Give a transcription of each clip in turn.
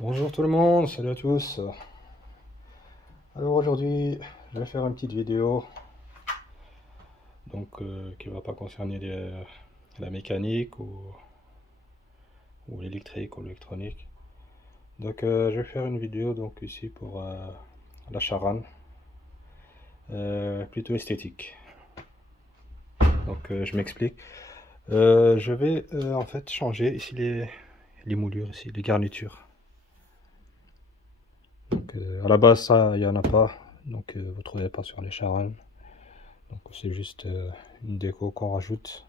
Bonjour tout le monde, salut à tous. Alors aujourd'hui, je vais faire une petite vidéo qui va pas concerner la mécanique ou l'électrique ou l'électronique. Je vais faire une vidéo ici pour la charane, plutôt esthétique. Je m'explique. Je vais en fait changer ici les moulures ici, les garnitures. À la base ça il y en a pas, vous trouvez pas sur les charannes. Donc c'est juste une déco qu'on rajoute.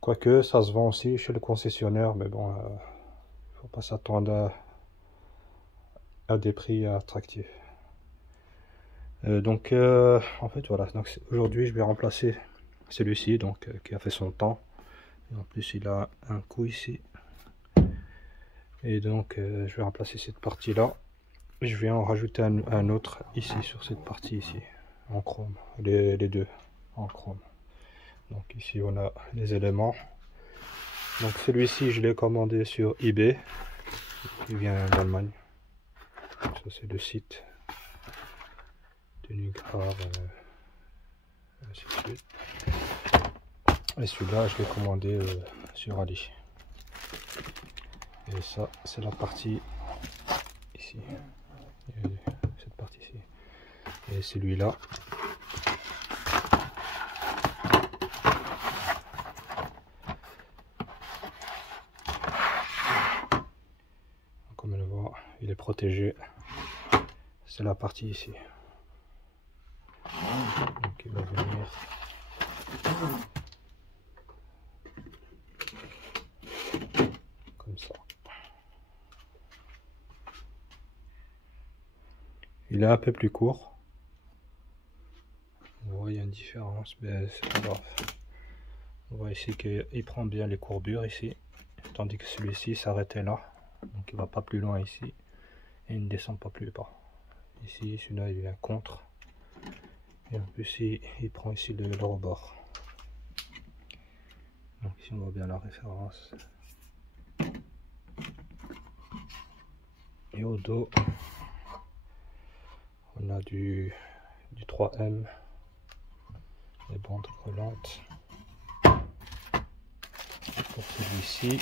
Quoique ça se vend aussi chez le concessionnaire, mais bon, faut pas s'attendre à des prix attractifs. En fait voilà, aujourd'hui je vais remplacer celui-ci qui a fait son temps. Et en plus il a un coup ici. Et je vais remplacer cette partie là. Je vais en rajouter un autre ici sur cette partie ici en chrome, les deux en chrome. Donc ici on a les éléments. Donc celui-ci je l'ai commandé sur eBay, il vient d'Allemagne. Ça c'est le site de Nugrave, ainsi de suite. Et celui-là je l'ai commandé sur Ali. Et ça c'est la partie ici, et cette partie ici. Et celui-là comme on le voit, il est protégé. C'est la partie ici. Donc il va venir comme ça. Il est un peu plus court. On voit il y a une différence, mais c'est pas grave. On voit ici qu'il prend bien les courbures ici, tandis que celui-ci s'arrêtait là. Donc il va pas plus loin ici et il ne descend pas plus bas. Ici, celui-là il vient contre. Et en plus il prend ici le rebord. Donc ici on voit bien la référence. Et au dos, on a du 3M, les bandes collantes. Pour celui-ci,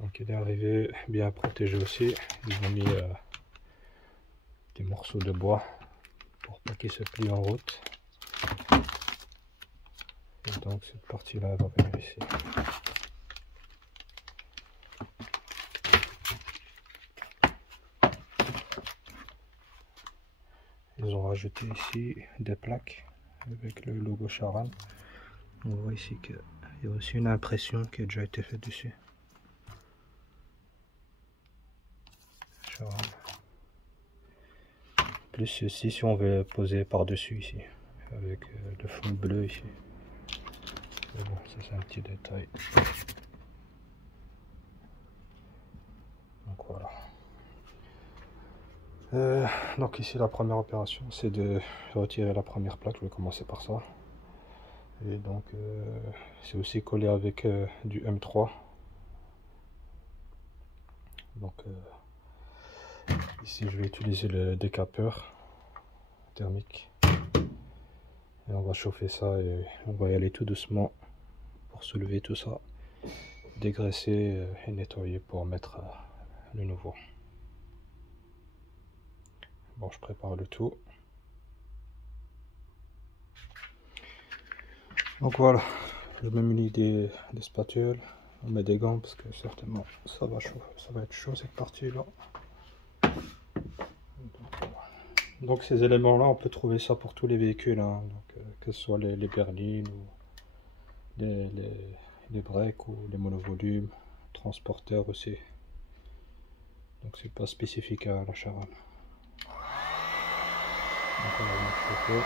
donc il est arrivé bien protégé aussi. Ils ont mis des morceaux de bois pour pas qu'il se plie en route. Et donc cette partie là va venir ici. Ils ont rajouté ici des plaques avec le logo Charan. On voit ici qu'il y a aussi une impression qui a déjà été faite dessus. Charan. Plus ceci si on veut poser par dessus ici avec le fond bleu ici. Mais bon, ça c'est un petit détail. Donc voilà. Donc ici la première opération c'est de retirer la première plaque. Je vais commencer par ça. Et donc c'est aussi collé avec du M3. Ici je vais utiliser le décapeur thermique. Et on va chauffer ça et on va y aller tout doucement pour soulever tout ça, dégraisser et nettoyer pour mettre le nouveau. Bon, je prépare le tout. Donc voilà, je me munis des spatules, on met des gants parce que certainement ça va être chaud cette partie là. Donc ces éléments là on peut trouver ça pour tous les véhicules, hein. Que ce soit les berlines ou les breaks ou les monovolumes, transporteurs aussi. Donc c'est pas spécifique à la Charan. Donc on va mettre chauffer.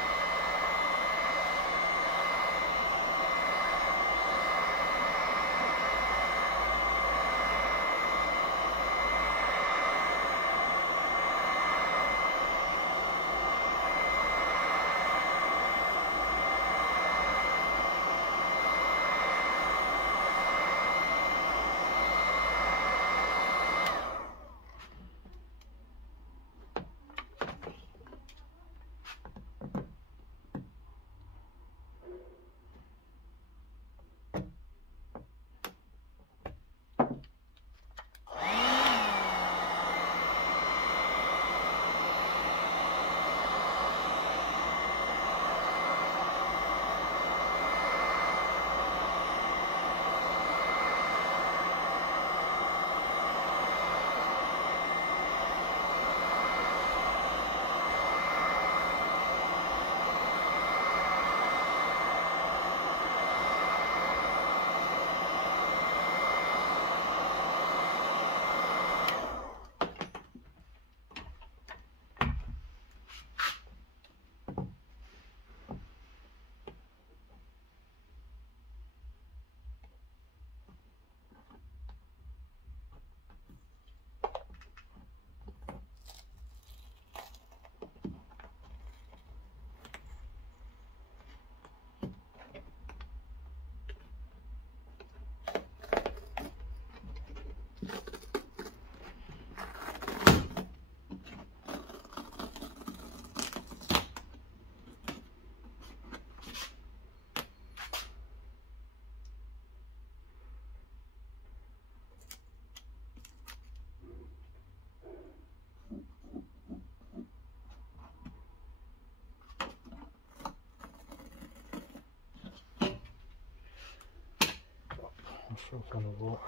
chauffe à nouveau.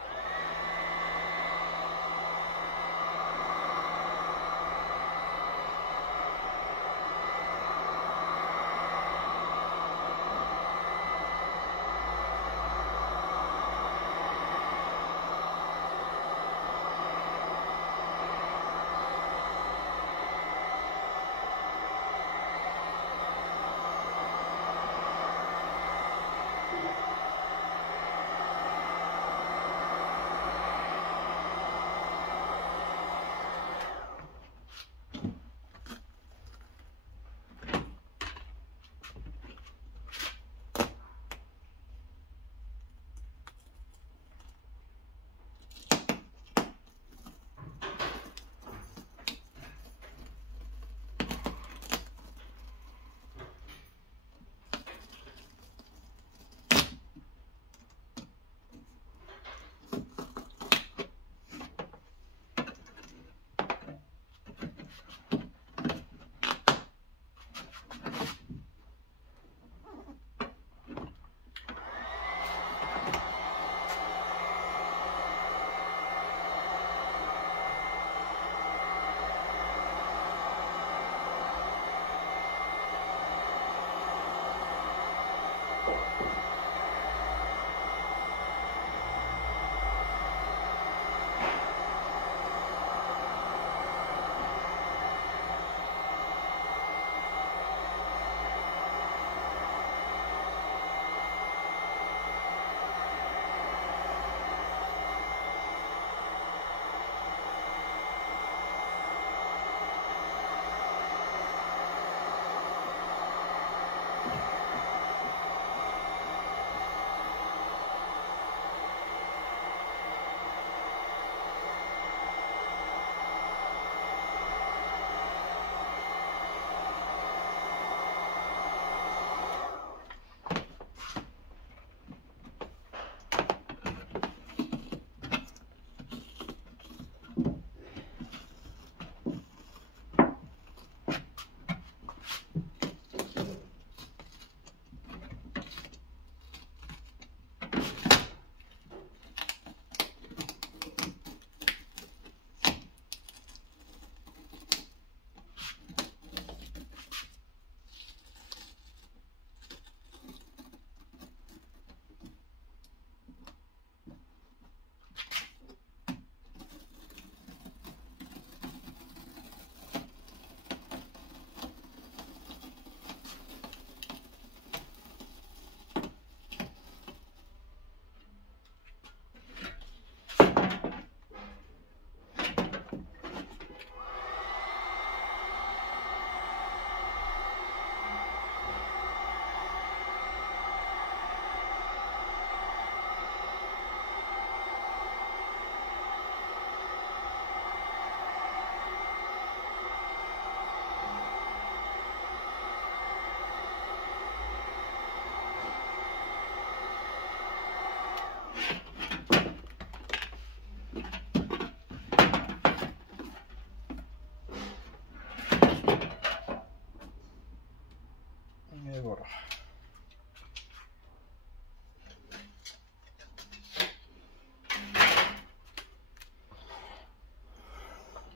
Et voilà.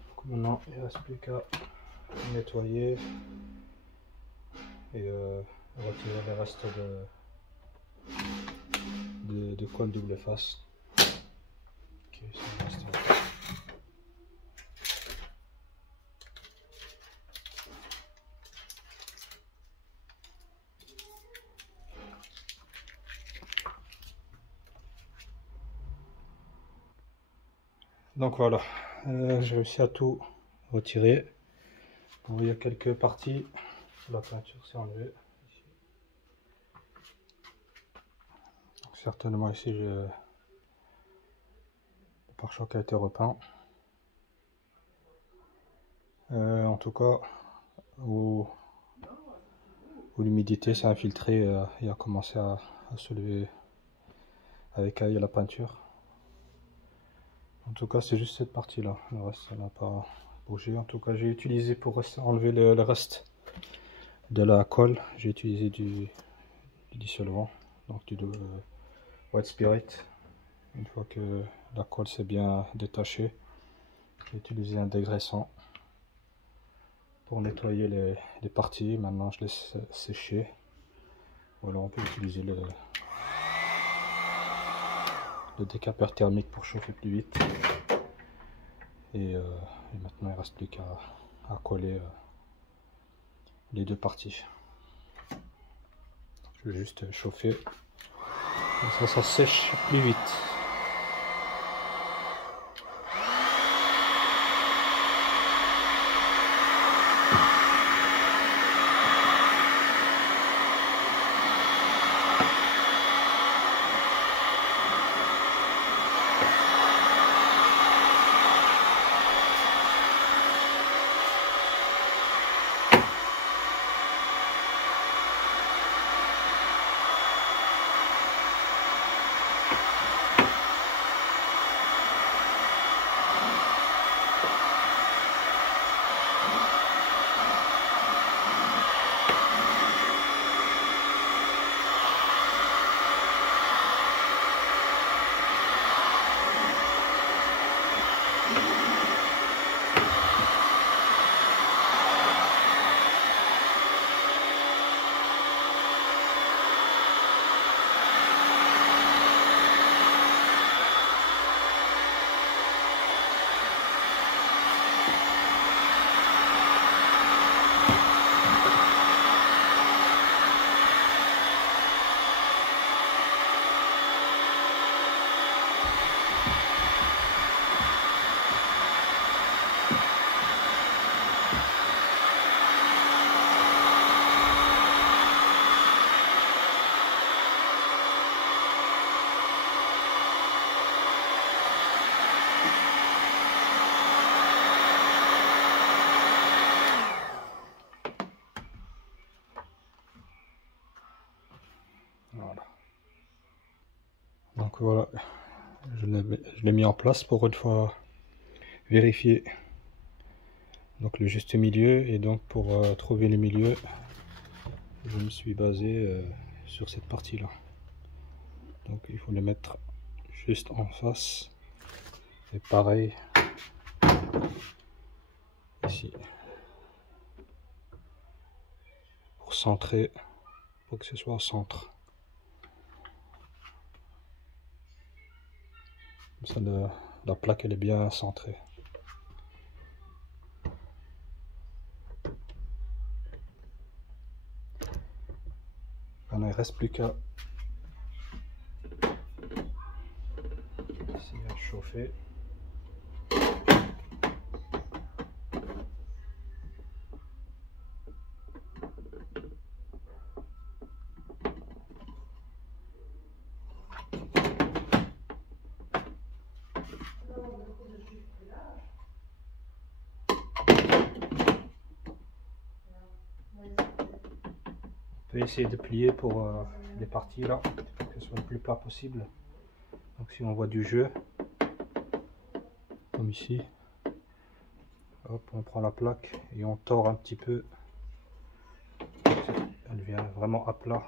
Donc maintenant, il ne reste plus qu'à nettoyer et retirer le reste de colle double face. Okay, ça reste. Donc voilà, j'ai réussi à tout retirer. Bon, il y a quelques parties, la peinture s'est enlevée. Donc, certainement ici, le pare-choc a été repeint. En tout cas, où l'humidité s'est infiltrée et a commencé à se lever avec la peinture. En tout cas, c'est juste cette partie-là. Le reste, ça n'a pas bougé. En tout cas, j'ai utilisé pour enlever le reste de la colle. J'ai utilisé du dissolvant, donc du White Spirit. Une fois que la colle s'est bien détachée, j'ai utilisé un dégraissant pour nettoyer les parties. Maintenant je laisse sécher. Voilà, on peut utiliser le décapeur thermique pour chauffer plus vite. Et maintenant il ne reste plus qu'à coller les deux parties. Je vais juste chauffer, comme ça sèche plus vite. Voilà. Donc voilà, je l'ai mis en place pour une fois vérifier donc le juste milieu. Et donc pour trouver le milieu, je me suis basé sur cette partie là. Donc il faut le mettre juste en face, et pareil ici pour centrer, pour que ce soit au centre. Comme ça la plaque elle est bien centrée. Maintenant il reste plus qu'à chauffer. On peut essayer de plier pour les parties là, pour que ce soit le plus plat possible. Donc si on voit du jeu, comme ici, hop, on prend la plaque et on tord un petit peu, elle vient vraiment à plat.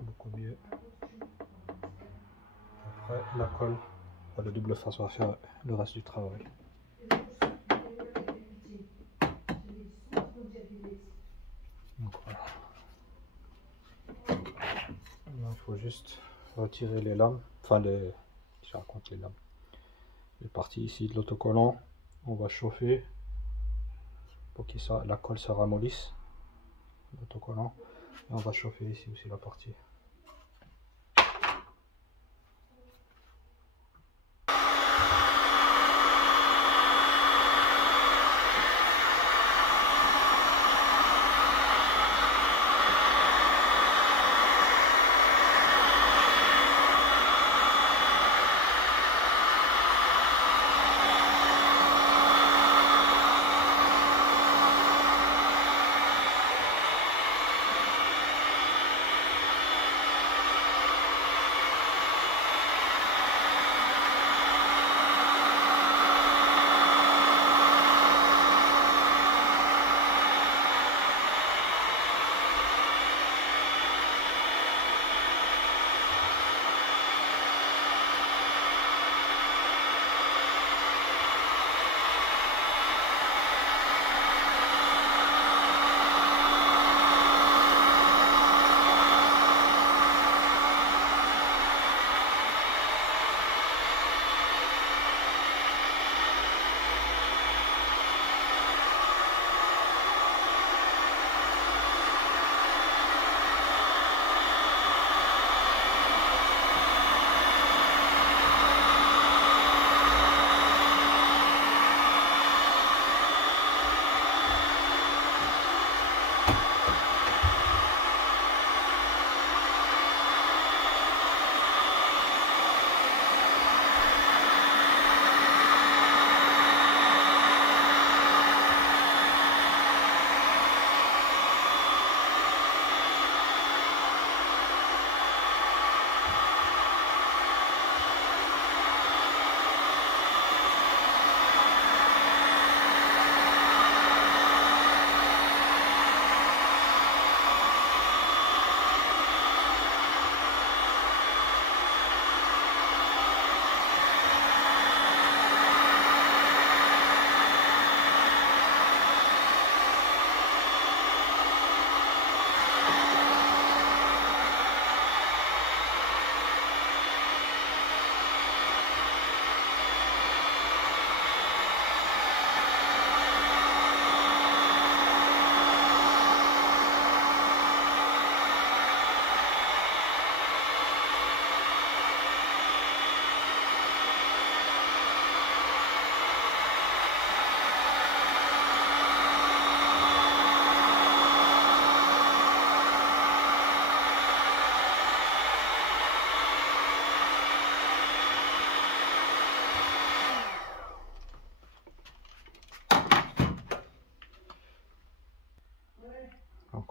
Beaucoup mieux. Après la colle, le double face va faire le reste du travail. Donc voilà. Il faut juste retirer les lames, enfin je raconte les lames, les parties ici de l'autocollant. On va chauffer pour que la colle se ramollisse, l'autocollant, et on va chauffer ici aussi la partie.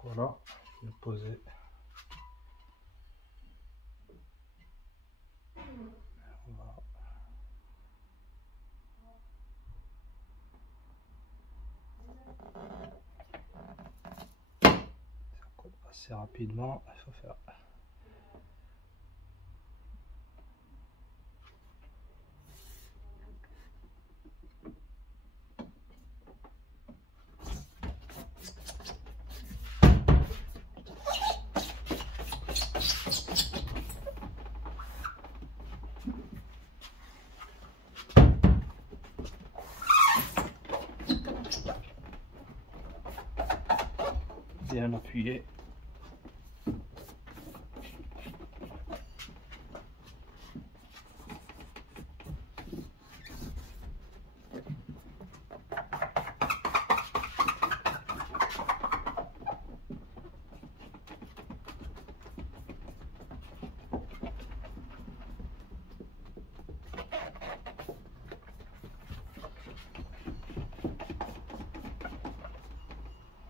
voilà, je vais le poser. Voilà. Ça colle assez rapidement, il faut faire. Bien appuyé.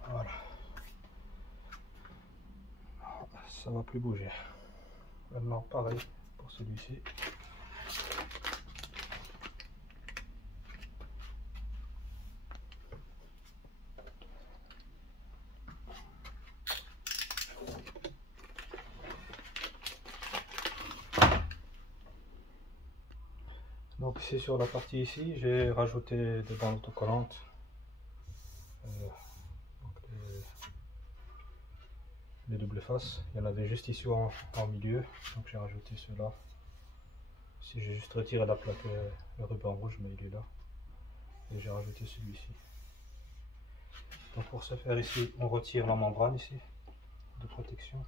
Voilà. Ça va plus bouger. Maintenant pareil pour celui-ci. Donc ici sur la partie ici, j'ai rajouté des bandes autocollantes. Donc les doubles faces. Il y en avait juste ici en milieu, donc j'ai rajouté ceux-là. Si j'ai juste retiré la plaque, le ruban rouge, mais il est là. Et j'ai rajouté celui-ci. Donc pour ce faire ici, on retire la membrane ici de protection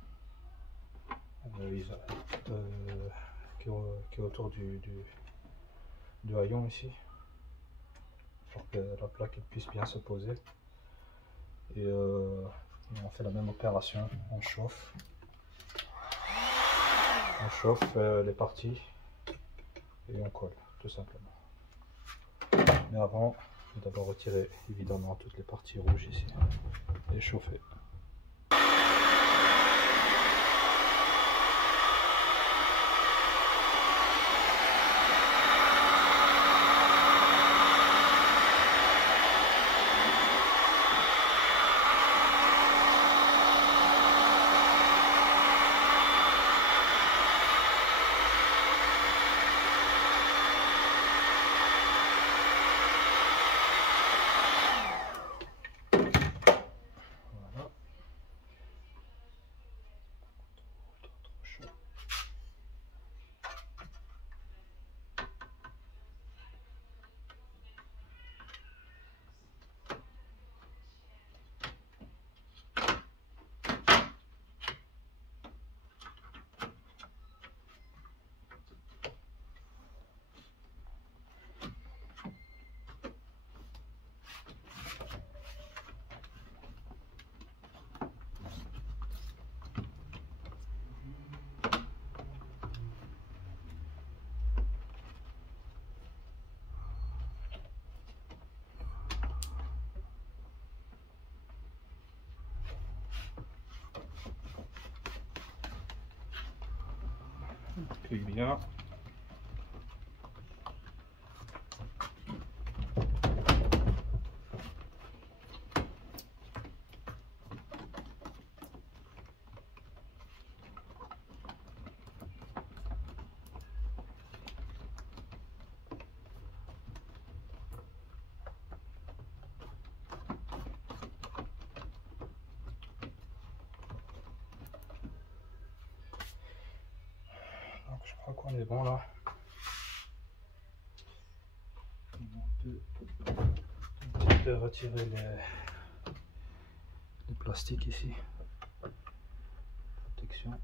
qui est autour du haillon ici, pour que la plaque puisse bien se poser. Et on fait la même opération, on chauffe les parties et on colle tout simplement. Mais avant, il faut d'abord retirer évidemment toutes les parties rouges ici et chauffer. Puis bien. Donc je crois qu'on est bon là. On peut un petit peu retirer les plastiques ici. Protection.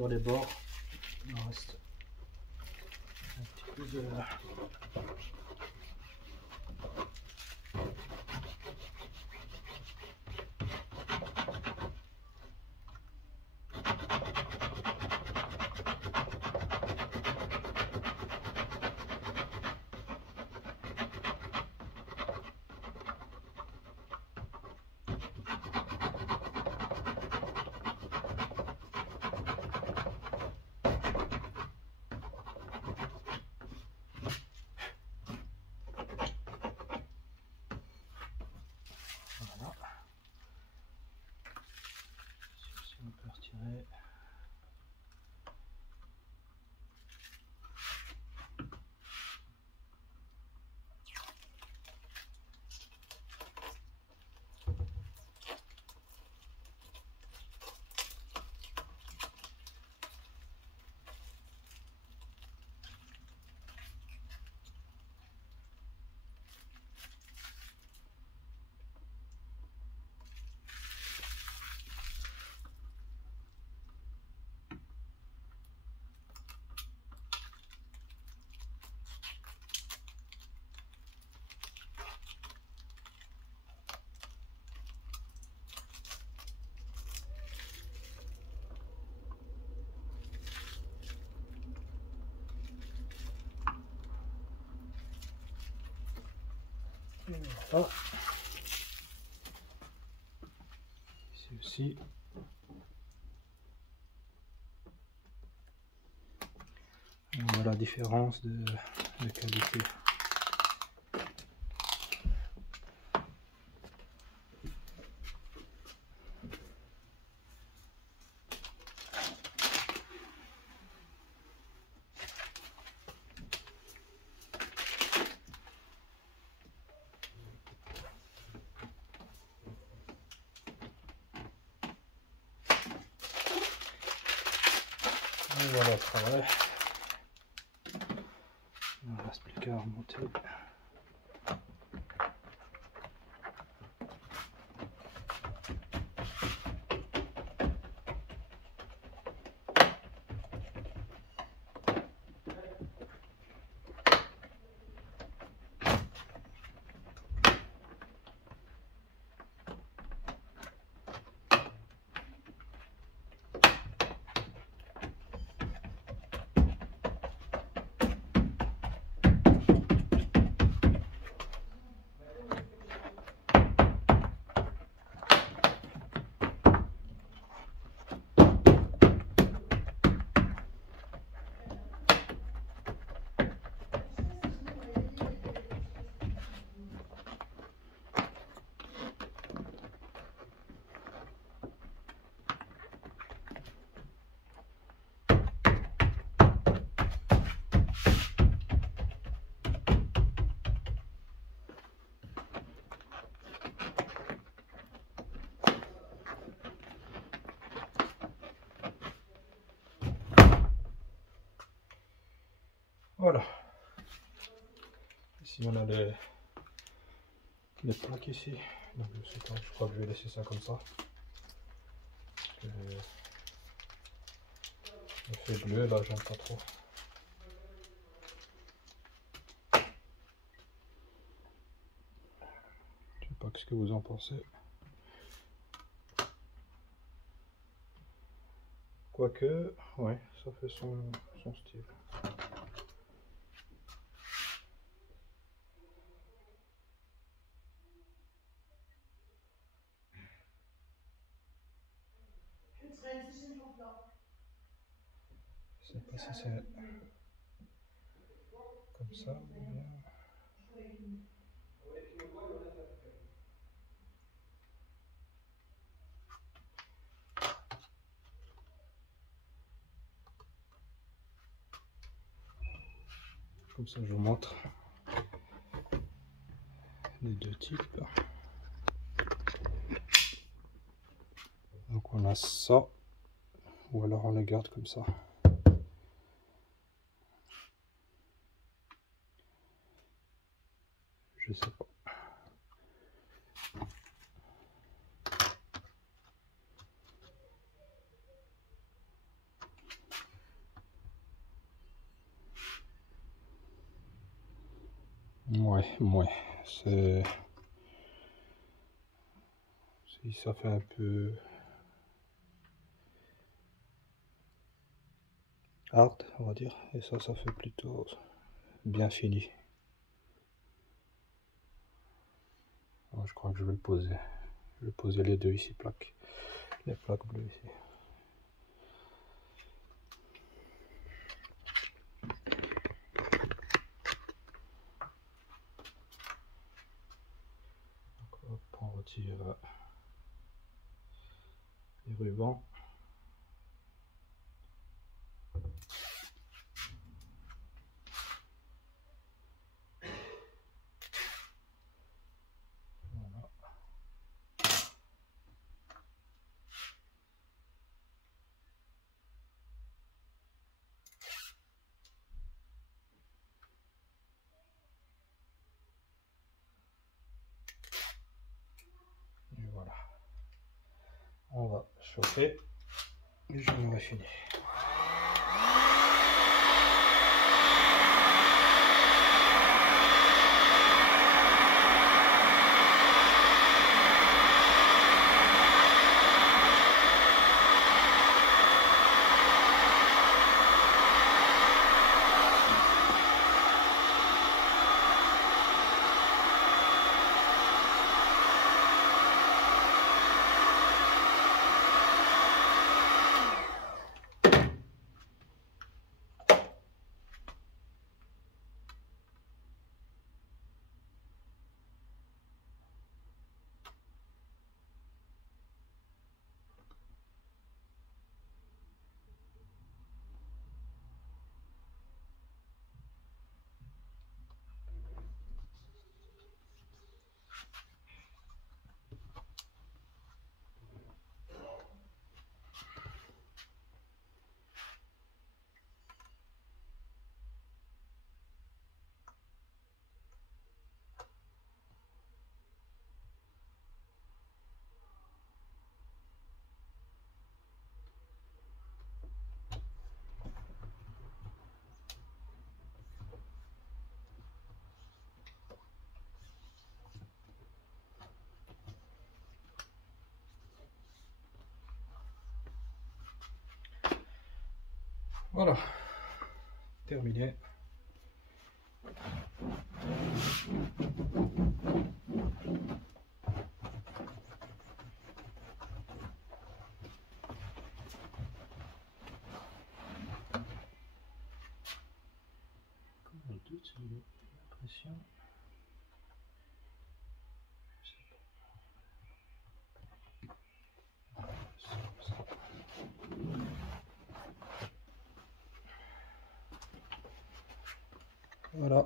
sur les bords. Il en reste un petit peu de... Voilà. Si on peut retirer. Voilà. Ici aussi. On voit la différence de qualité. Et voilà le travail. Il ne reste plus qu'à remonter. Voilà. Ici on a les plaques ici. Donc, je crois que je vais laisser ça comme ça. L'effet bleu là, j'aime pas trop. Je sais pas ce que vous en pensez. Quoique, ouais, ça fait son style. Je sais pas si c'est comme ça ou bien... Comme ça je vous montre les deux types. Donc on a ça, ou alors on les garde comme ça. Je sais pas. Ouais, c'est... Si ça fait un peu hard, on va dire, et ça fait plutôt bien fini. Alors, je crois que je vais le poser. Je vais poser les deux ici, les plaques bleues ici. Donc, hop, on retire les rubans. Et voilà. On va chauffer et j'en aurai fini. Voilà, terminé. Comme un doute, j'ai l'impression. Voilà,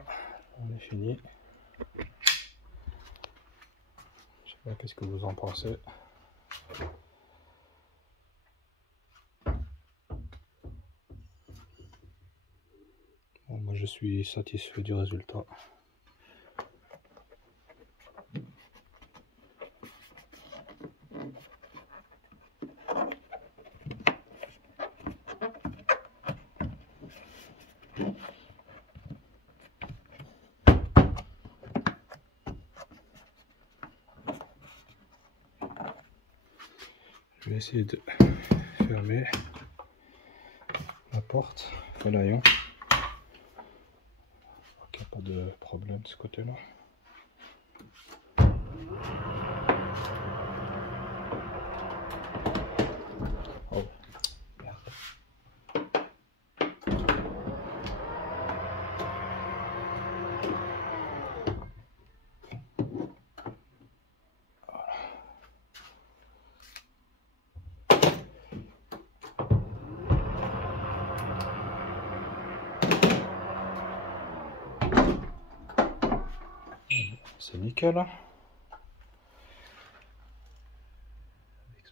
on est fini. Je sais pas qu'est-ce que vous en pensez. Bon, moi je suis satisfait du résultat. Je vais essayer de fermer la porte, l'haillon. Il n'y a pas de problème de ce côté-là. Oh, merde. C'est nickel. Avec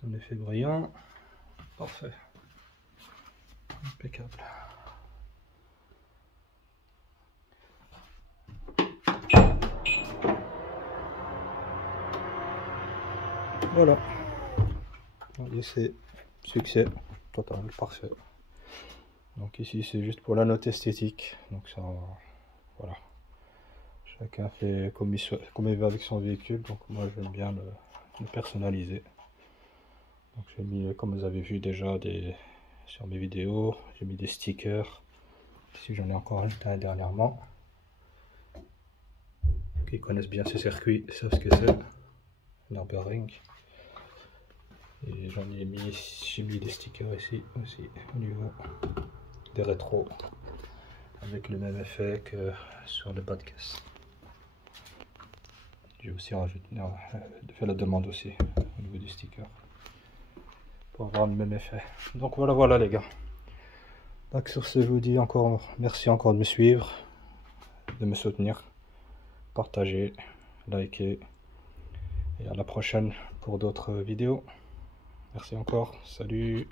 son effet brillant. Parfait. Impeccable. Voilà. Et c'est succès total, parfait. Donc ici c'est juste pour la note esthétique. Donc ça, voilà. Chacun fait comme il veut avec son véhicule, donc moi j'aime bien le personnaliser. Donc j'ai mis, comme vous avez vu déjà sur mes vidéos, j'ai mis des stickers. Ici j'en ai encore ajouté un dernièrement. Qui connaissent bien ces circuits savent ce que c'est, Nürburgring. Et j'ai mis des stickers ici aussi au niveau des rétros, avec le même effet que sur le bas de caisse. J'ai aussi fait la demande aussi au niveau du sticker pour avoir le même effet. Donc voilà les gars. Donc sur ce, je vous dis encore merci encore de me suivre, de me soutenir, partager, liker, et à la prochaine pour d'autres vidéos. Merci encore, salut.